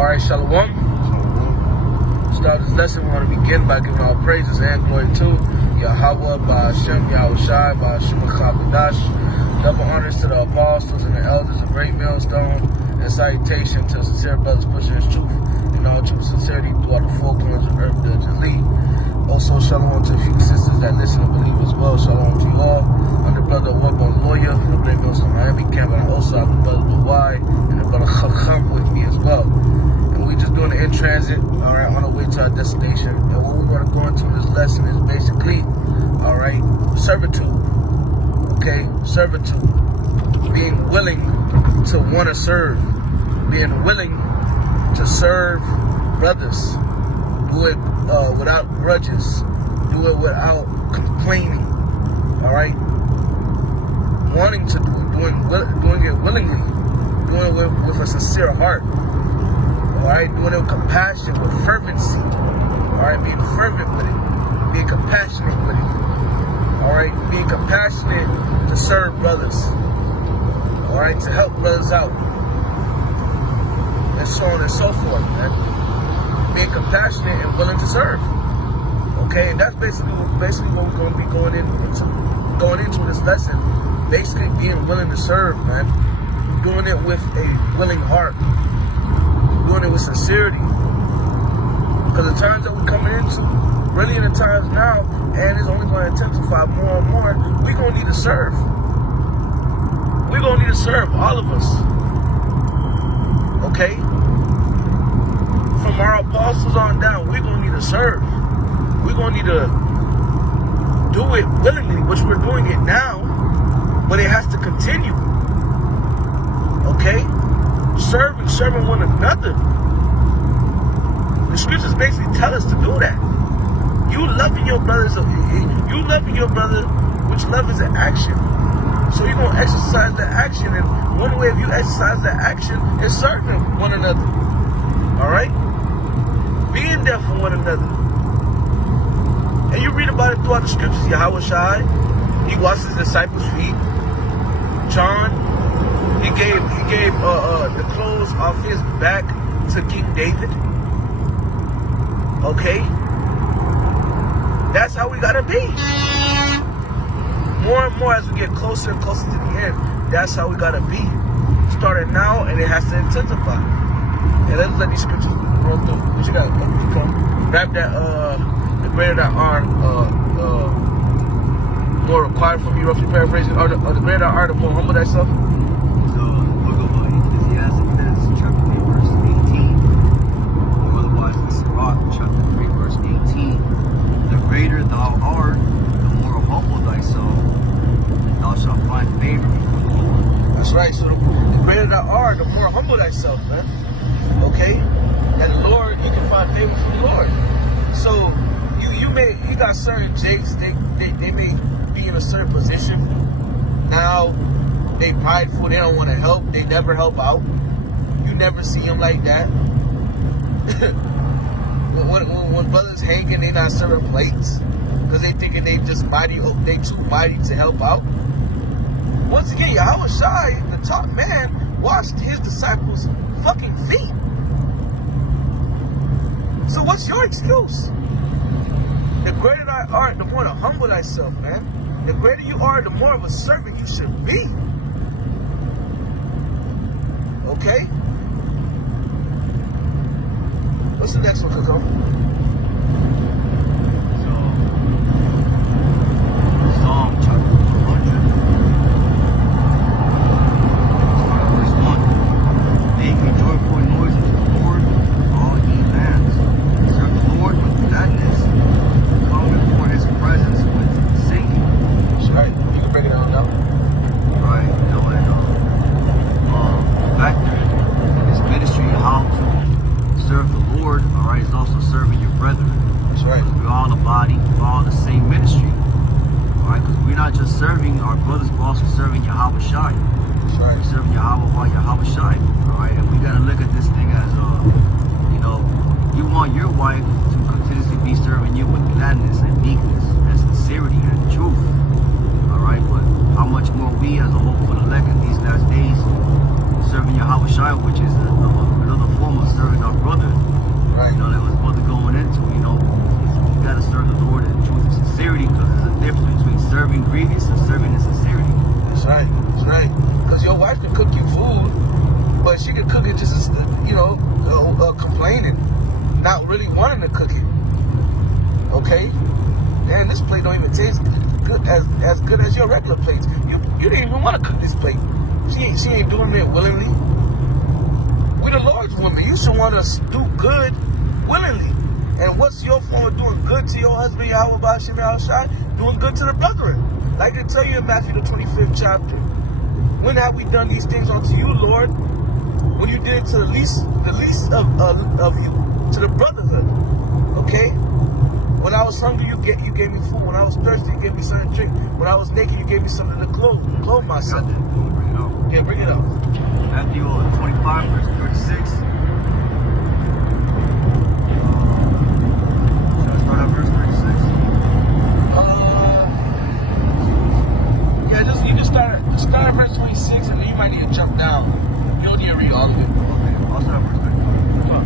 Alright, Shalom. Start this lesson. We want to begin by giving all praises and glory to Yahweh, Ba'ashem, Yahushai, Ba'ashem Chakadash. Double honors to the apostles and the elders of Great Millstone, and salutation to sincere brothers pushing his truth in all true sincerity throughout the four corners of earth, the elite. Also, shalom to a few sisters that listen and believe as well. Shalom to you all. I'm the brother One Lawyer from the Great Millstone Miami camp, and I also have the brother Dawai and the brother Chacham with me as well. And we just doing it in transit, all right, on our way to our destination. And what we're going to go into in this lesson is basically, all right, servitude. Okay, servitude. Being willing to want to serve. Being willing to serve brothers. Do it without grudges. Do it without complaining. All right. Wanting to do it, doing it willingly, doing it with a sincere heart. All right, doing it with compassion, with fervency. All right, being fervent with it, being compassionate with it. All right, being compassionate to serve brothers. All right, to help brothers out, and so on and so forth, man. Being compassionate and willing to serve. Okay, and that's basically what we're going to be going into this lesson. Basically being willing to serve, man. Doing it with a willing heart. Doing it with sincerity. Because the times that we're coming into, really in the times now, and it's only going to intensify more and more, we're going to need to serve. We're going to need to serve, all of us. Okay? From our apostles on down, we're going to need to serve. We're going to need to do it willingly, which we're doing it now, but it has to continue. Okay? Serving one another. The scriptures basically tell us to do that. You loving your brother, which love is an action. So you're going to exercise that action, and one way if you exercise that action is serving one another. Alright? Being there for one another. And you read about it throughout the scriptures. Yahushai, he washed his disciples' feet. John, he gave the clothes off his back to King David. Okay? That's how we gotta be. More and more as we get closer and closer to the end, that's how we gotta be. Starting now, and it has to intensify. And let's let these scriptures roll through. What you got? Come. Grab that, the greater that are, more required from you, roughly paraphrasing, or the greater that are, the more humble thyself. So, book of Ecclesiastes, chapter 3, verse 18. Or otherwise, in Sirach, chapter 3, verse 18. The greater thou art, the more humble thyself, and thou shalt find favor before the Lord. That's right. So the greater thou art, the more humble thyself, man. Okay? And the Lord, you can find favor from the Lord. So you got certain jakes, they may be in a certain position. Now they prideful, they don't want to help, they never help out. You never see them like that. when brothers hanging, they not serving plates because they thinking they too mighty to help out. Once again, Yahushai, the top man, washed his disciples' fucking feet. So what's your excuse? The greater thou art, the more to humble thyself, man. The greater you are, the more of a servant you should be. Okay? What's the next one, Coco? So, Psalm chapter 100, verse 1. Make a joyful noise unto the Lord, all ye lands. Serve the Lord with gladness. Come before his presence with singing. That's right. You can break it down now. Right, factor in this ministry how to serve the Lord, alright, is also serving your brethren. That's right. We're all a body, we're all the same ministry. Alright, because we're not just serving our brothers, we're also serving Yahweh Shai. That's right. We're serving Yahweh Shai. Alright, and we gotta look at this thing as you want your wife to continuously be serving you with gladness and meekness and sincerity and truth. Alright, but how much more we as a whole for the elect in these last days serving Yahweh Shai, which is another form of serving our brother. Right. You know, that was brother going into. You know, you gotta serve the Lord in truth and sincerity, because there's a difference between serving grievous and serving in sincerity. That's right. That's right. Because your wife can cook you food, but she can cook it just as, complaining, not really wanting to cook it. Okay? Man, this plate don't even taste good as good as your regular plates. You didn't even want to cook this plate. She ain't doing it willingly. We the Lord's woman. You should want to do good willingly. And what's your form of doing good to your husband, Yahweh Bashim Yahushai? Doing good to the brethren. Like I tell you in Matthew the 25th chapter. When have we done these things unto you, Lord? When you did it to the least of you, to the brotherhood. Okay? When I was hungry, you gave me food. When I was thirsty, you gave me something to drink. When I was naked, you gave me something to clothe myself. Bring it out. Yeah, bring it up. Matthew 25, verse 36. Should I start at verse 36? Yeah, you just start at verse 26, and then you might need to jump down. You don't need to read all of it. Okay, I'll start at verse 35.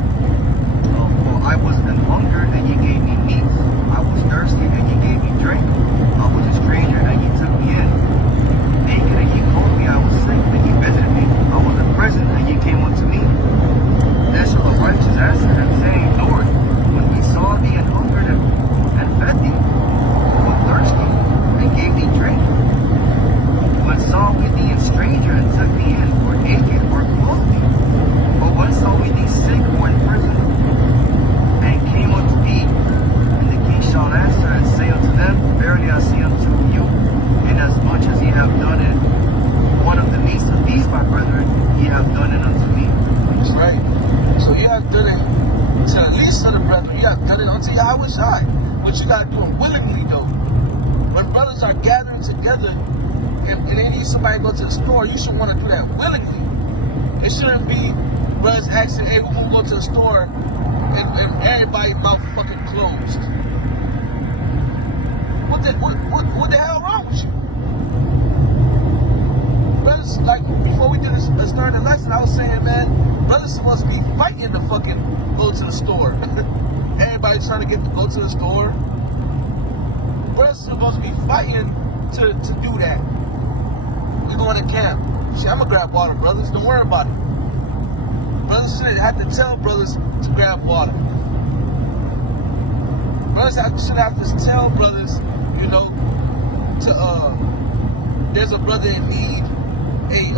For I was an hungered, and ye gave me meat. I was thirsty, and ye gave me drink. I was a stranger, and ye took me in. Naked, and ye clothed me. I was sick, and ye visited me. I was in prison, and ye came unto me. Then shall the righteous answer him, saying, Lord, when we saw thee and hungered and fed thee, when thirsty, and gave thee drink, when saw we thee a stranger and took thee in, or naked, or clothed thee? Or when saw we thee sick, or in prison, and came unto thee? And the king shall answer and say unto them, Verily I say unto you, inasmuch as ye have done it one of the least of these my brethren, ye have done it unto me. That's right. So you have done it to the least of the brethren. You have done it unto Yahweh Shai. But you got to do it willingly, though. When brothers are gathering together and they need somebody to go to the store, you should want to do that willingly. It shouldn't be brothers asking, hey, we're going to go to the store and everybody's mouth fucking closed. What the hell wrong with you? Brothers, like, before we did this during the lesson, I was saying, man, brothers supposed to be fighting to fucking go to the store. Everybody trying to go to the store. Brothers supposed to be fighting to do that. We going to camp. Shit, I'm going to grab water, brothers. Don't worry about it. Brothers shouldn't have to tell brothers to grab water. Brothers should have to tell brothers, there's a brother in need. Hey,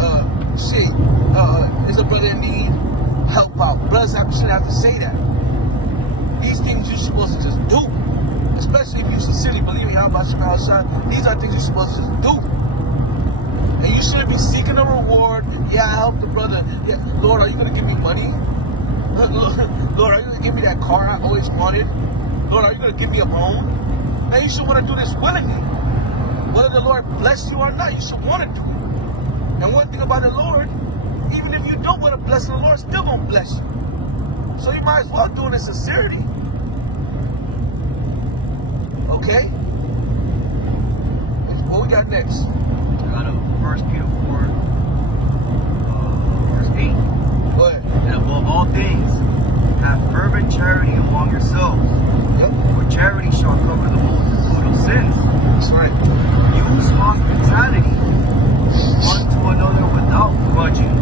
there's a brother in need. Help out. Brothers shouldn't have to say that. These things you're supposed to just do. Especially if you sincerely believe in Yahweh Shai. These are things you're supposed to just do. And you shouldn't be seeking a reward. Yeah, I helped the brother. Yeah, Lord, are you going to give me money? Lord, are you going to give me that car I always wanted? Lord, are you going to give me a loan? Man, you should want to do this willingly. Whether the Lord bless you or not, you should want to do it. And one thing about the Lord, even if you don't want to bless the Lord, still going to bless you. So you might as well do it in sincerity. Okay? What we got next? I got 1 Peter 4, verse 8. Go ahead. And above all things, have fervent charity among yourselves. Yep. For charity shall cover the multitude of sins. That's right. Use hospitality one to another without grudging.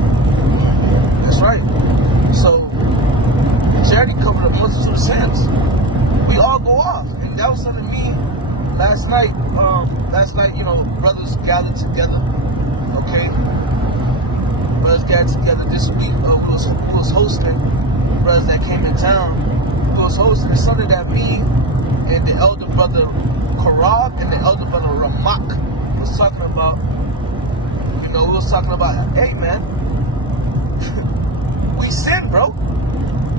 That's right. So, charity covered a multitude of sins. We all go off. And that was something me last night, brothers gathered together. Okay? Brothers gathered together this week. Who was hosting, brothers that came in town, who was hosting. It's something that me and the elder brother Karab and the elder brother Ramak was talking about. We was talking about, hey man, we sin, bro.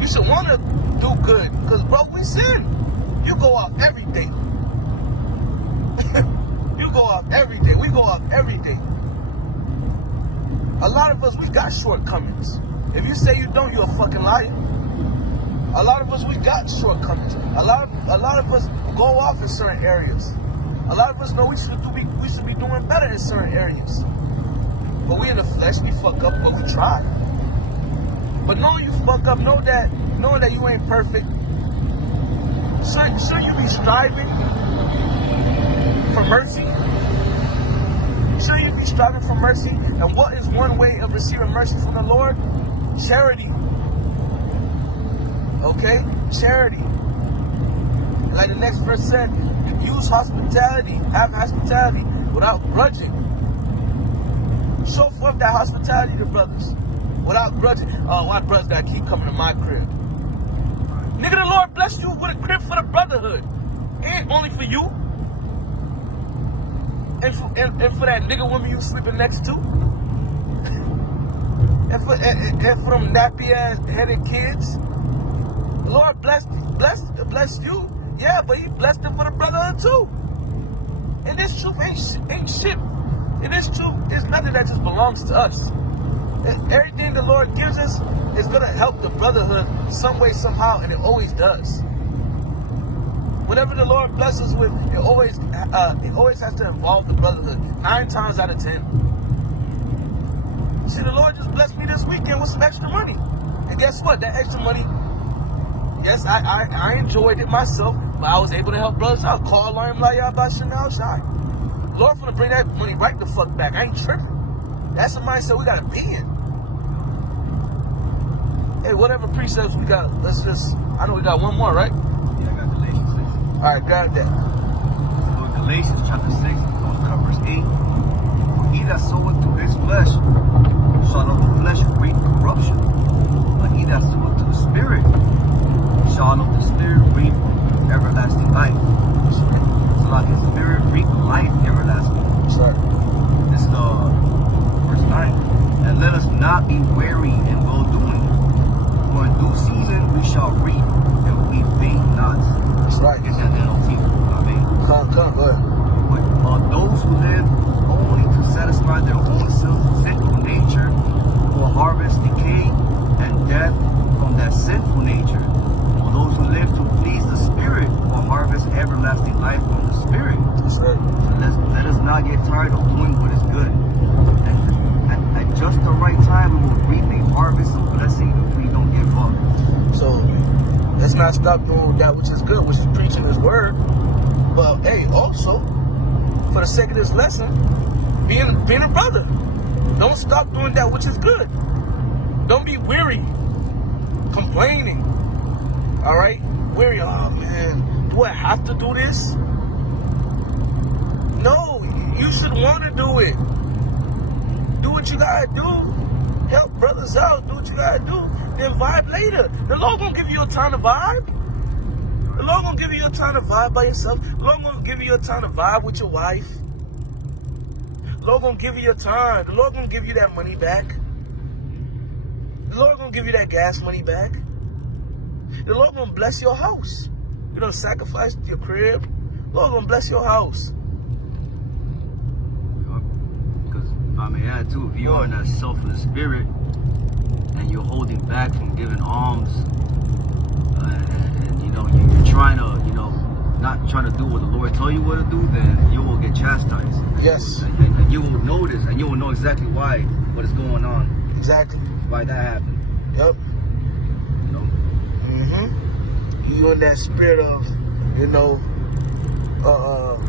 You should want to do good, because bro, we sin. You go off every day. You go off every day. We go off every day. A lot of us, we got shortcomings. If you say you don't, you're a fucking liar. A lot of us, we got shortcomings. A lot of us go off in certain areas. A lot of us know we should be doing better in certain areas. But we in the flesh, we fuck up, but we try. But knowing you fuck up, knowing that you ain't perfect, should you be striving for mercy? Should you be striving for mercy? And what is one way of receiving mercy from the Lord? Charity. Okay? Charity. Like the next verse said, use hospitality, have hospitality without grudging. Show forth that hospitality to brothers without grudging. Oh, my brothers gotta keep coming to my crib. Nigga, the Lord bless you with a crib for the brotherhood. It ain't only for you. And for that nigga woman you sleeping next to. and for them nappy ass headed kids. The Lord bless you. Yeah, but he blessed them for the brotherhood too. And this truth ain't shit. And this truth is nothing that just belongs to us. Everything the Lord gives us is gonna help the brotherhood some way, somehow, and it always does. Whatever the Lord blesses with, it always has to involve the brotherhood. 9 times out of 10. See, the Lord just blessed me this weekend with some extra money, and guess what? That extra money, yes, I enjoyed it myself, but I was able to help brothers out. Call Lion Laya by Chanel Shai. Lord gonna bring that money right the fuck back. I ain't tripping. That's the mindset we gotta be in. Hey, whatever precepts we got, let's just, I know we got one more, right? Yeah, I got Galatians 6. Alright, got that. So Galatians chapter 6, verse 8. He that soweth to his flesh shall of the flesh reap corruption. But he that soweth to the Spirit shall of the Spirit reap everlasting life. So like his Spirit reap life everlasting. Sorry. This is verse 9. And let us not be weary in well doing. For in due season we shall reap, and we faint not. That's right. Get that NLT. Come, go ahead. But those who live only to satisfy their own sinful nature will harvest decay and death from that sinful nature. While those who live to please the Spirit will harvest everlasting life from the Spirit. That's right. So let us not get tired of doing what is good. At just the right time, we will reap a harvest of blessing if we don't give up. So let's not stop doing that which is good, which is preaching His word. But hey, also for the sake of this lesson, being a brother, don't stop doing that which is good. Don't be weary, complaining. All right, weary. Oh man, do I have to do this? No, you should want to do it. Do what you gotta do. Help brothers out. Do what you gotta do. Then vibe later. The Lord gonna give you a time to vibe. The Lord gonna give you a time to vibe by yourself. The Lord gonna give you a time to vibe with your wife. The Lord gonna give you your time. The Lord gonna give you that money back. The Lord gonna give you that gas money back. The Lord gonna bless your house. You don't sacrifice your crib. The Lord gonna bless your house. Because I may add too, if you are in that selfless spirit and you're holding back from giving alms, and you know you're trying to, not trying to do what the Lord tell you what to do, then you will get chastised. Yes. And you will notice, and you will know exactly why, what is going on. Exactly. Why that happened. Yep. You know? You in that spirit of,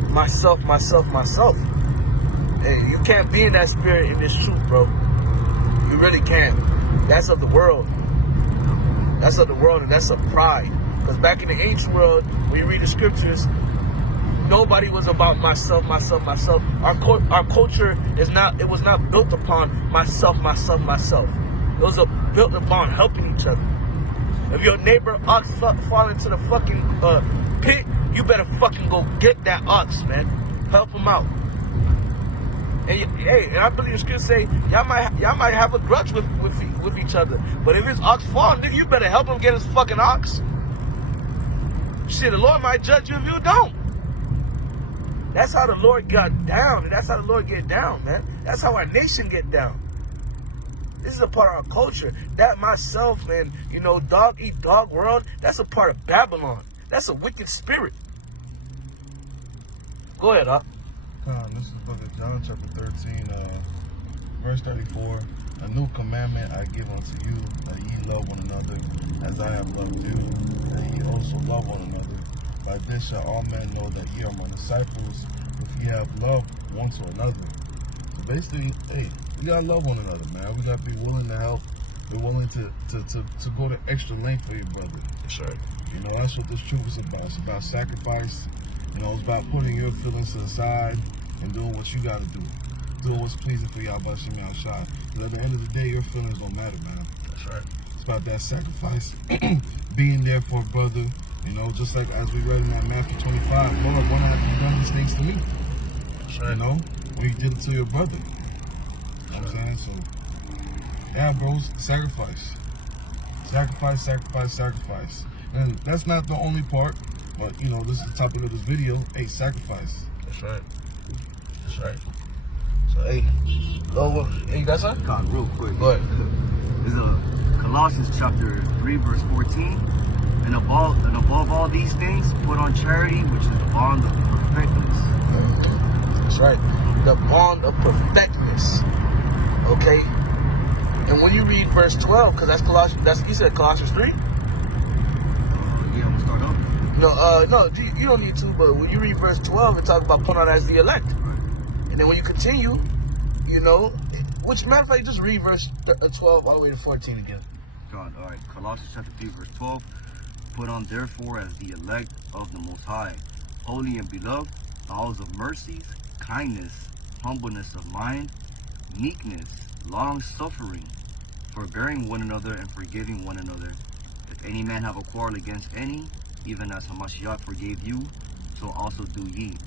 myself. Hey, you can't be in that spirit in this truth, bro. You really can't. That's of the world. That's of the world, and that's of pride. Because back in the ancient world, when you read the scriptures, nobody was about myself. Our culture was not built upon myself. It was built upon helping each other. If your neighbor ox fall into the fucking pit, you better fucking go get that ox, man. Help him out. And I believe the scriptures say y'all might have a grudge with each other, but if his ox fall, nigga, you better help him get his fucking ox. Shit, the Lord might judge you if you don't. That's how the Lord got down, and that's how the Lord get down, man. That's how our nation get down. This is a part of our culture. That myself and, dog eat dog world, that's a part of Babylon. That's a wicked spirit. Go ahead, Up. This is the book of John, chapter 13, verse 34. A new commandment I give unto you, that ye love one another as I have loved you, and ye also love one another. By this shall all men know that ye are my disciples, if ye have love one to another. So basically, hey, we gotta love one another, man. We gotta be willing to help. We're willing to go the extra length for your brother. That's right. You know, that's what this truth is about. It's about sacrifice. You know, it's about putting your feelings to the side and doing what you gotta do. Doing what's pleasing for y'all about Shem Yahushua. Because at the end of the day, your feelings don't matter, man. That's right. It's about that sacrifice. Being there for a brother. You know, just like as we read in that Matthew 25, Lord, why not have you done these things to me? That's right. You know, when you did it to your brother. You know what I'm saying? So, yeah, bros, sacrifice. Sacrifice, sacrifice, sacrifice. And that's not the only part, but, you know, this is the topic of this video. Hey, sacrifice. That's right. That's right. So, hey, hey, you got something? God, real quick. Go ahead. This is Colossians chapter 3, verse 14. And above all these things, put on charity, which is the bond of perfectness. That's right. The bond of perfectness. Okay? And when you read verse 12, because that's Colossians, you said Colossians 3? Yeah, I'm gonna start up. No, you don't need to, but when you read verse 12, it talks about put on as the elect. And then when you continue, you know, which matter of fact, just read verse 12 all the way to 14 again. God, all right. Colossians chapter 3, verse 12. Put on therefore as the elect of the Most High, holy and beloved, bowels of mercies, kindness, humbleness of mind, meekness, long-suffering, forbearing one another and forgiving one another. If any man have a quarrel against any, even as Hamashiach forgave you, so also do ye.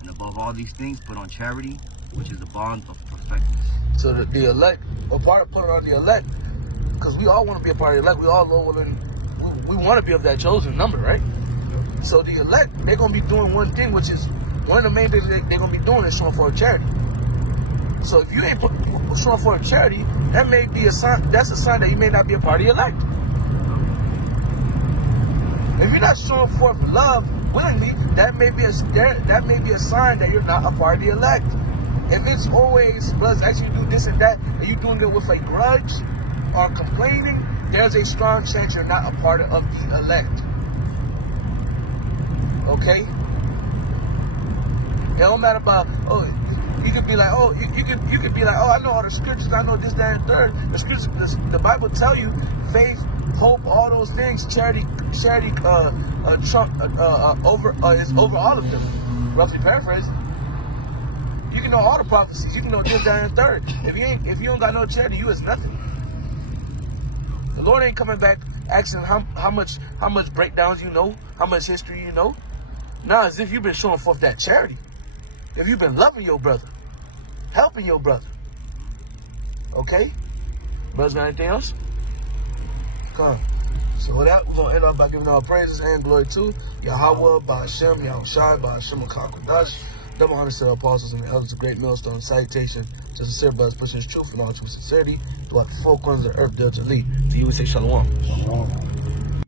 And above all these things, put on charity, which is the bond of perfectness. So the elect, a part of putting on the elect, because we all want to be a part of the elect. We all know we want to be of that chosen number, right? So the elect, they're going to be doing one thing, which is one of the main things they're going to be doing is showing for a charity. So if you ain't showing for a charity, that may be a sign. That's a sign that you may not be a part of the elect. If you're not showing forth love willingly, that may be a sign that you're not a part of the elect. If it's always, brothers, actually do this and that, and you're doing it with a grudge or complaining, there's a strong chance you're not a part of the elect. Okay? It don't matter about, you could be like, you could be like, I know all the scriptures, I know this, that, and third. The scriptures, the Bible tell you, faith, hope, all those things, charity, is over all of them. Roughly paraphrased. You can know all the prophecies. You can know this, that, and third. If you don't got no charity, you is nothing. The Lord ain't coming back asking how much breakdowns you know, how much history you know. Nah, as if you've been showing forth that charity. If you've been loving your brother, helping your brother. Okay? Brothers, got anything else? Come. So with that, we're going to end off by giving all praises and glory to Yahweh, Ba'ashem, Yahushai, Ba'ashem, Akakwadash. Double honors to the apostles and the elders of Great Millstone. Salutation to sincere brothers pushing his truth in all true sincerity throughout the four corners of the earth, diligently. To you we say shalom. Shalom.